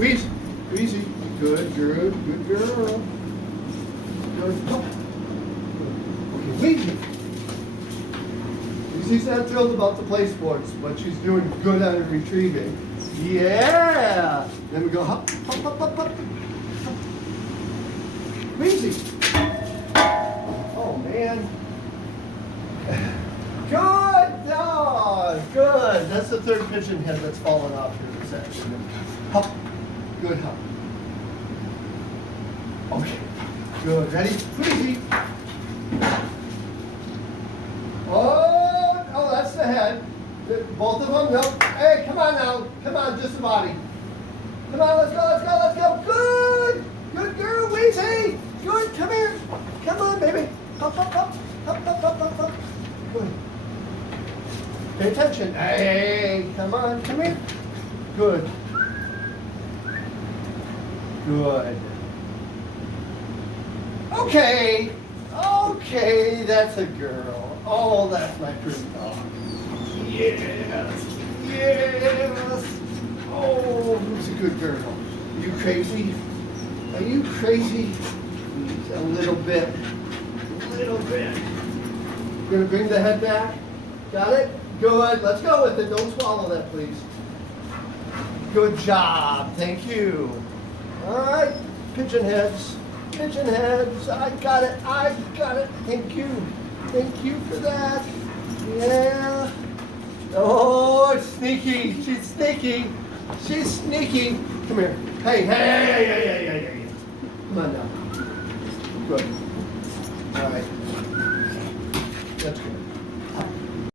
Wheezy. Wheezy. Good, good, good girl. Good. Oh. Okay, Wheezy. Wheezy's not thrilled about the play sports, but she's doing good on retrieving. Yeah! Then we go hop, hop, hop, hop, hop. Wheezy. Oh, man. Good dog. Good. That's the third pigeon head that's fallen off here this afternoon. Hop. Good hop. Okay. Good. Ready? Wheezy. Oh, that's the head. Both of them? Nope. Hey, come on now. Come on, just the body. Come on, let's go, let's go, let's go. Good. Good girl, Wheezy. Good. Come here. Come on, baby. Hop, hop, hop. Hop, hop, hop, hop, hop. Good. Pay attention. Hey, come on, come here. Good. Good. Okay. Okay, that's a girl. Oh, that's my pretty dog. Yes. Yes. Oh, who's a good girl? Are you crazy? Are you crazy? A little bit. A little bit. Gonna bring the head back. Got it? Good. Let's go with it. Don't swallow that, please. Good job. Thank you. All right. Pigeon heads. Pigeon heads. I got it. I got it. Thank you. Thank you for that. Yeah. Oh, it's sneaky. She's sneaky. She's sneaky. Come here. Hey, hey, hey, hey, hey, hey, hey. Come on now. Good.